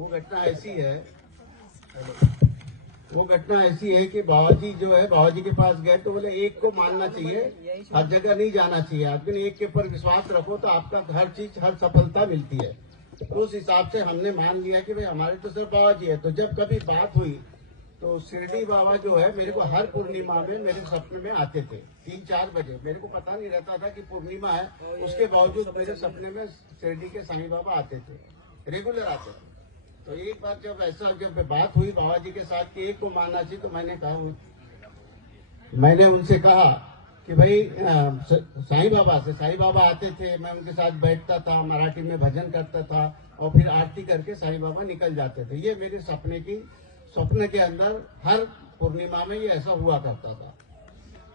वो घटना ऐसी है कि बाबा जी जो है, बाबा जी के पास गए तो बोले एक को मानना चाहिए, हर जगह नहीं जाना चाहिए। आदमी एक के ऊपर विश्वास रखो तो आपका हर चीज, हर सफलता मिलती है। तो उस हिसाब से हमने मान लिया कि भाई हमारे तो सिर्फ बाबा जी है। तो जब कभी बात हुई तो शिरडी बाबा जो है मेरे को हर पूर्णिमा में मेरे सपने में आते थे 3-4 बजे। मेरे को पता नहीं रहता था कि पूर्णिमा है, उसके बावजूद मेरे सपने में शिरडी के साईं बाबा आते थे, रेगुलर आते थे। तो एक बार जब बात हुई बाबा जी के साथ कि एक को मानना चाहिए, तो मैंने उनसे कहा कि भाई साईं बाबा आते थे, मैं उनके साथ बैठता था, मराठी में भजन करता था और फिर आरती करके साईं बाबा निकल जाते थे। ये मेरे सपने के अंदर हर पूर्णिमा में ये ऐसा हुआ करता था।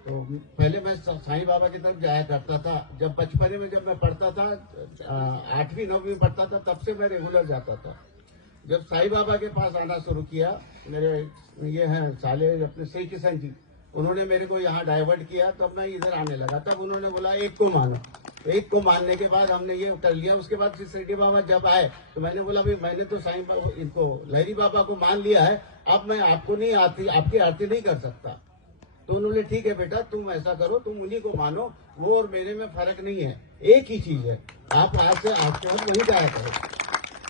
तो पहले मैं साईं बाबा की तरफ जाया करता था। जब बचपन में जब मैं पढ़ता था, 8वीं 9वीं में पढ़ता था, तब से मैं रेगुलर जाता था। जब साईं बाबा के पास आना शुरू किया, मेरे ये हैं साले अपने श्री किशन जी, उन्होंने मेरे को यहाँ डाइवर्ट किया, तब मैं इधर आने लगा। तब उन्होंने बोला एक को मानो। तो एक को मानने के बाद हमने ये कर लिया। उसके बाद शिरडी बाबा जब आए तो मैंने बोला भाई मैंने तो साईं बाबा इनको लहरी बाबा को मान लिया है, अब मैं आपकी आरती नहीं कर सकता। तो उन्होंने ठीक है बेटा, तुम ऐसा करो, तुम उन्हीं को मानो, वो और मेरे में फर्क नहीं है, एक ही चीज है। आप आज से वहीं जाया करो।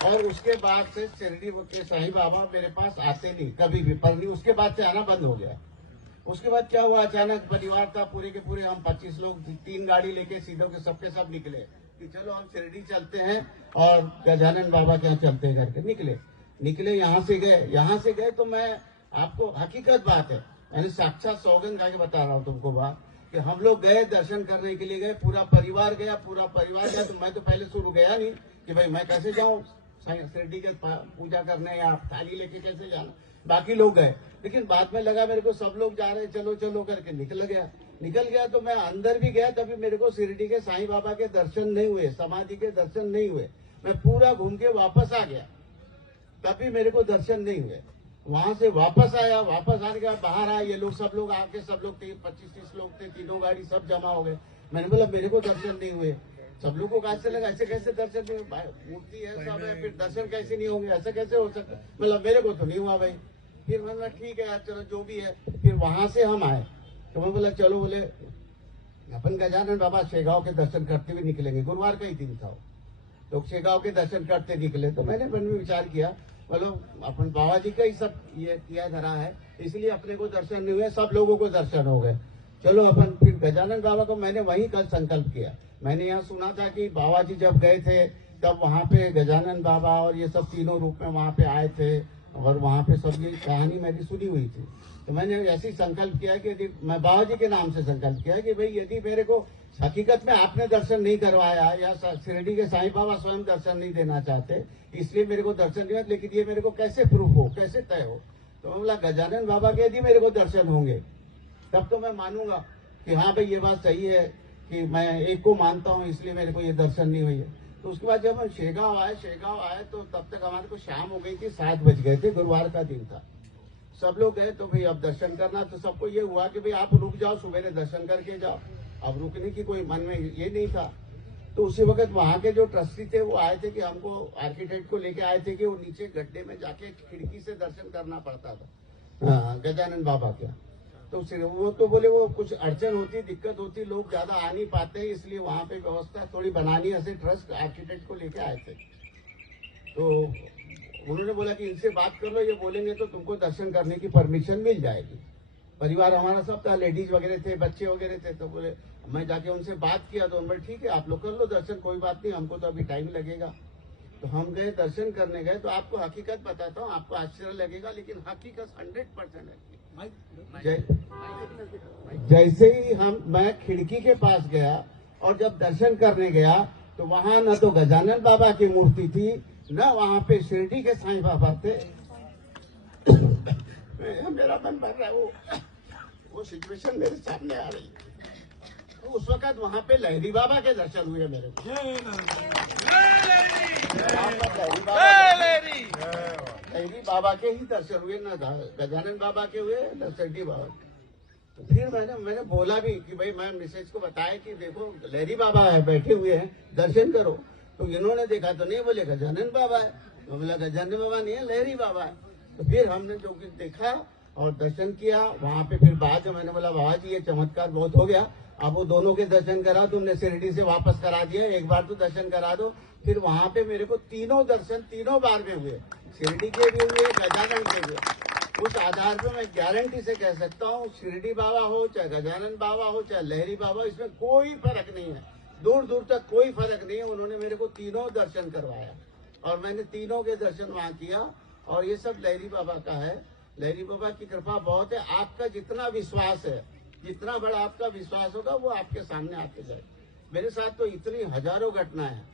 और उसके बाद से शिरडी के साईं बाबा मेरे पास आते नहीं कभी भी, पर नहीं, उसके बाद से आना बंद हो गया। उसके बाद क्या हुआ, अचानक परिवार था पूरे के पूरे, हम 25 लोग 3 गाड़ी लेके सीधो के सबके सब निकले कि चलो हम शिरडी चलते हैं और गजानन बाबा के यहाँ चलते हैं करके निकले। यहाँ से गए तो मैं आपको हकीकत बात है, मैंने साक्षात सौगंध खा के बता रहा हूँ तुमको बात, कि हम लोग गए दर्शन करने के लिए गए, पूरा परिवार गया। तो मैं तो पहले शुरू गया नहीं कि भाई मैं कैसे जाऊँ शिरडी के पूजा करने या थाली लेके कैसे जाना। बाकी लोग गए, लेकिन बाद में लगा मेरे को सब लोग जा रहे, चलो चलो करके निकल गया। तो मैं अंदर भी गया, तभी मेरे को शिरडी के साईं बाबा के दर्शन नहीं हुए, समाधि के दर्शन नहीं हुए। मैं पूरा घूम के वापस आ गया, तभी मेरे को दर्शन नहीं हुए। वहां से वापस आने के बाद बाहर आए, ये लोग सब लोग 25-30 लोग थे, तीनों गाड़ी सब जमा हो गए। मैंने बोला मेरे को दर्शन नहीं हुए। सब लोगों को ऐसे लगा ऐसे कैसे दर्शन नहीं, मूर्ति है सब है, फिर दर्शन कैसे नहीं होंगे, ऐसा कैसे हो सकता। मतलब मेरे को तो नहीं हुआ भाई। फिर मैंने ठीक है यार, चलो जो भी है। फिर वहां से हम आए तो मैं बोला चलो, बोले अपन गजानन बाबा शेगांव के दर्शन करते हुए निकलेंगे। गुरुवार का ही दिन था, तो शेगांव के दर्शन करते निकले। तो मैंने मन में विचार किया, बोलो अपन बाबा जी का ही सब ये किया धरा है, इसलिए अपने को दर्शन नहीं हुए, सब लोगों को दर्शन हो गए। चलो अपन फिर गजानन बाबा को मैंने वहीं कल संकल्प किया। मैंने यहाँ सुना था कि बाबा जी जब गए थे तब वहाँ पे गजानन बाबा और ये सब तीनों रूप में वहाँ पे आए थे, और वहाँ पे सब ये कहानी मेरी सुनी हुई थी। तो मैंने ऐसे ही संकल्प किया कि यदि मैं बाबा जी के नाम से संकल्प किया कि भाई यदि मेरे को हकीकत में आपने दर्शन नहीं करवाया या शिरडी के साईं बाबा स्वयं दर्शन नहीं देना चाहते, इसलिए मेरे को दर्शन नहीं हुआ, लेकिन ये मेरे को कैसे प्रूफ हो, कैसे तय हो। तो मैं बोला गजानन बाबा के यदि मेरे को दर्शन होंगे तब तो मैं मानूंगा कि हाँ भाई ये बात सही है कि मैं एक को मानता हूँ, इसलिए मेरे को ये दर्शन नहीं हुई है। तो उसके बाद जब हम शेगांव आए तो तब तक हमारे को शाम हो गई थी, 7 बज गए थे, गुरुवार का दिन था। सब लोग गए तो भाई अब दर्शन करना, तो सबको ये हुआ कि भाई आप रुक जाओ, सुबह दर्शन करके जाओ। अब रुकने की कोई मन में ये नहीं था। तो उसी वक्त वहां के जो ट्रस्टी थे वो आए थे कि हमको आर्किटेक्ट को लेके आए थे कि वो नीचे गड्ढे में जाके खिड़की से दर्शन करना पड़ता था गजानन बाबा का। तो वो तो बोले वो कुछ अड़चन होती, दिक्कत होती, लोग ज्यादा आ नहीं पाते, इसलिए वहां पे व्यवस्था थोड़ी बनानी, ऐसे ट्रस्ट आर्किटेक्ट को लेके आए थे। तो उन्होंने बोला कि इनसे बात कर लो, ये बोलेंगे तो तुमको दर्शन करने की परमिशन मिल जाएगी। परिवार हमारा सब था, लेडीज वगैरह थे, बच्चे वगैरह थे। तो बोले, मैं जाके उनसे बात किया तो उन्होंने ठीक है आप लोग कर लो दर्शन, कोई बात नहीं, हमको तो अभी टाइम लगेगा। तो हम गए, दर्शन करने गए। तो आपको हकीकत बताता हूँ, आपको आश्चर्य लगेगा, लेकिन हकीकत 100% है। जैसे ही मैं खिड़की के पास गया और जब दर्शन करने गया तो वहां न तो गजानन बाबा की मूर्ति थी, न वहां पे शिरडी के साईं बाबा थे। मेरा मन भर रहा है, वो सिचुएशन मेरे सामने आ रही। तो उस वक्त वहां पे लहरी बाबा के दर्शन हुए मेरे को। लहरी बाबा के ही दर्शन हुए, न गजानन बाबा के हुए न शिरडी बाबा। तो फिर मैंने बोला भी कि भाई मैं मिसेज को बताया कि देखो लहरी बाबा है, बैठे हुए हैं, दर्शन करो। तो इन्होंने देखा तो नहीं, बोले गजानन बाबा है। तो बोला गजानन बाबा नहीं है, लहरी बाबा है। तो फिर हमने जो कुछ देखा और दर्शन किया वहां पे, फिर बाद में मैंने बोला बाबा जी ये चमत्कार बहुत हो गया, अब वो दोनों के दर्शन करा, तुमने शिरडी से वापस करा दिया, एक बार तो दर्शन करा दो। फिर वहां पे मेरे को तीनों दर्शन तीनों बार में हुए, शिरडी के भी हुए, गजानन के भी। उस आधार पर मैं गारंटी से कह सकता हूँ, शिरडी बाबा हो चाहे गजानन बाबा हो चाहे लहरी बाबा, इसमें कोई फर्क नहीं है, दूर दूर तक कोई फर्क नहीं है। उन्होंने मेरे को तीनों दर्शन करवाया और मैंने तीनों के दर्शन वहां किया। और ये सब लहरी बाबा का है, लहरी बाबा की कृपा बहुत है। आपका जितना विश्वास है, जितना बड़ा आपका विश्वास होगा वो आपके सामने आते जाए। मेरे साथ तो इतनी हजारों घटनाएं हैं।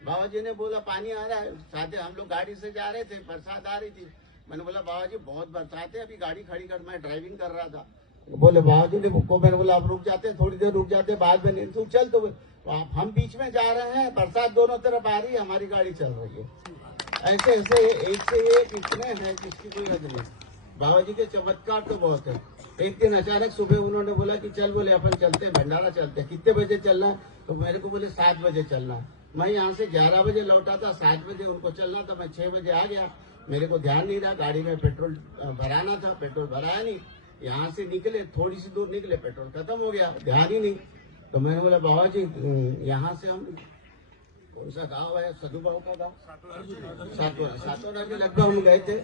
बाबा जी ने बोला पानी आ रहा है, साथ हम लोग गाड़ी से जा रहे थे, बरसात आ रही थी। मैंने बोला बाबा जी बहुत बरसात है, अभी गाड़ी खड़ी कर, मैं ड्राइविंग कर रहा था। बोले बाबा जी ने को, मैंने बोला आप रुक जाते, थोड़ी देर रुक जाते, बाद में नहीं तू चल। तो हम बीच में जा रहे हैं, बरसात दोनों तरफ आ रही है, हमारी गाड़ी चल रही है। ऐसे ऐसे एक से एक इतने हैं जिसकी कोई हद नहीं। बाबा जी के चमत्कार तो बहुत है। एक दिन अचानक सुबह उन्होंने बोला कि चल, बोले अपन चलते हैं भंडारा चलते हैं। कितने बजे चलना है? तो मेरे को बोले 7 बजे चलना है। मैं यहाँ से 11 बजे लौटा था, 7 बजे उनको चलना था, मैं 6 बजे आ गया। मेरे को ध्यान नहीं रहा, गाड़ी में पेट्रोल भराना था, पेट्रोल भराया नहीं। यहाँ से निकले, थोड़ी सी दूर निकले, पेट्रोल खत्म हो गया, ध्यान ही नहीं। तो मैंने बोला बाबा जी यहाँ से हम, कौन सा गाँव है, सदुबाव का गाँव, सातोरा के लगभग हम गए थे।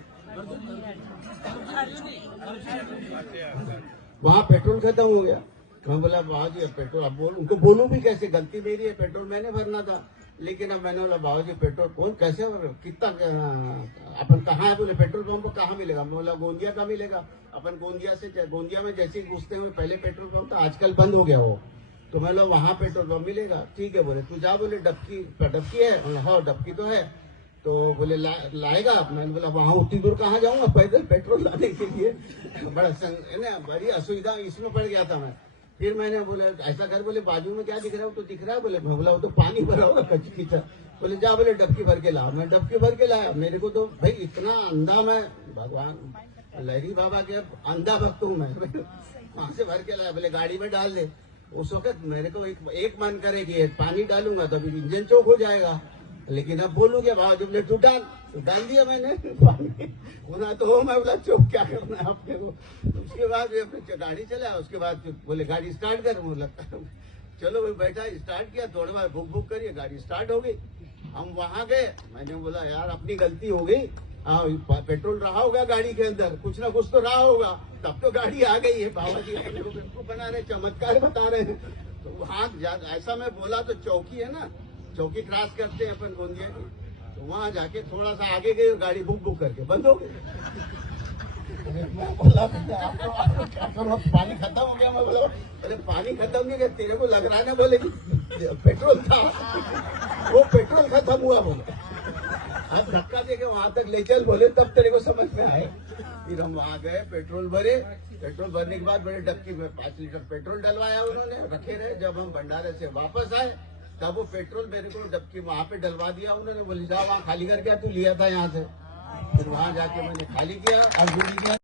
वहाँ पेट्रोल खत्म हो गया। मैं बोला बाबा जी पेट्रोल, अब बोल, उनको बोलूं भी कैसे, गलती मेरी है, पेट्रोल मैंने भरना था। लेकिन अब मैंने बोला बाबा जी पेट्रोल कौन कैसे, कितना अपन कहाँ है? बोले पेट्रोल पंप कहाँ मिलेगा? मैं बोला गोंदिया का मिलेगा। अपन गोंदिया से, गोंदिया में जैसे ही घुसते हुए पहले पेट्रोल पंप था, आजकल बंद हो गया वो। तो मैं बोला वहाँ पेट्रोल पंप मिलेगा, ठीक है। बोले तू जा, बोले डबकी है? हाँ डबकी तो है। तो बोले लाएगा? मैंने बोला वहाँ उतनी दूर कहाँ जाऊंगा पैदल पेट्रोल लाने के लिए, बड़ी असुविधा इसमें पड़ गया था मैं। फिर मैंने बोला ऐसा कर, बोले बाजू में क्या दिख रहा है? तो दिख रहा है। बोले मैं बोला वो तो पानी भरा होगा कचकीचा। बोले जा, बोले डबकी भर के ला। मैं डबकी भर के लाया। मेरे को तो भाई इतना अंधा, मैं भगवान लहरी बाबा के अंधा भक्त हूँ मैं। वहां से भर के लाया, बोले गाड़ी में डाल दे। उस वक्त मेरे को एक मन करे कि पानी डालूंगा तो अभी इंजन चौक हो जाएगा, लेकिन अब बोलूंगे बाबा जी बोले तू डाल दिया मैंने पानी। होना तो हो, मैं बोला चौक क्या करना है आपने को। उसके बाद अपने गाड़ी चला, उसके बाद बोले गाड़ी स्टार्ट कर। बोला चलो भाई बैठा, स्टार्ट किया, थोड़ी बार बुक करिए, गाड़ी स्टार्ट हो गई। हम वहां गए, मैंने बोला यार अपनी गलती हो गई, पेट्रोल रहा होगा गाड़ी के अंदर, कुछ ना कुछ तो रहा होगा, तब तो गाड़ी आ गई है। बाबा जी अपने को बेवकूफ बना रहे, चमत्कार बता रहे हैं। तो वहां ऐसा मैं बोला तो चौकी है ना, चौकी क्रॉस करते हैं अपन गोंदिया की, तो वहां जाके थोड़ा सा आगे गए, गाड़ी बुक करके बंद हो गई। मैं बोला क्या करो, पानी खत्म हो गया। मैं बोला अरे पानी खत्म नहीं गया, तेरे को लग रहा है ना? बोले पेट्रोल था, वो पेट्रोल खत्म हुआ। बोले आप धक्का देके वहां तक ले चल, बोले तब तेरे को समझ में आए। फिर हम वहां गए, पेट्रोल भरे, पेट्रोल भरने के बाद बड़े डबकी में 5 लीटर पेट्रोल डलवाया उन्होंने, रखे रहे। जब हम भंडारे से वापस आए तब वो पेट्रोल मेरे को डबकी वहां पे डलवा दिया उन्होंने। बोले जा वहां खाली करके तू लिया था यहाँ से। फिर वहां जाके मैंने खाली किया और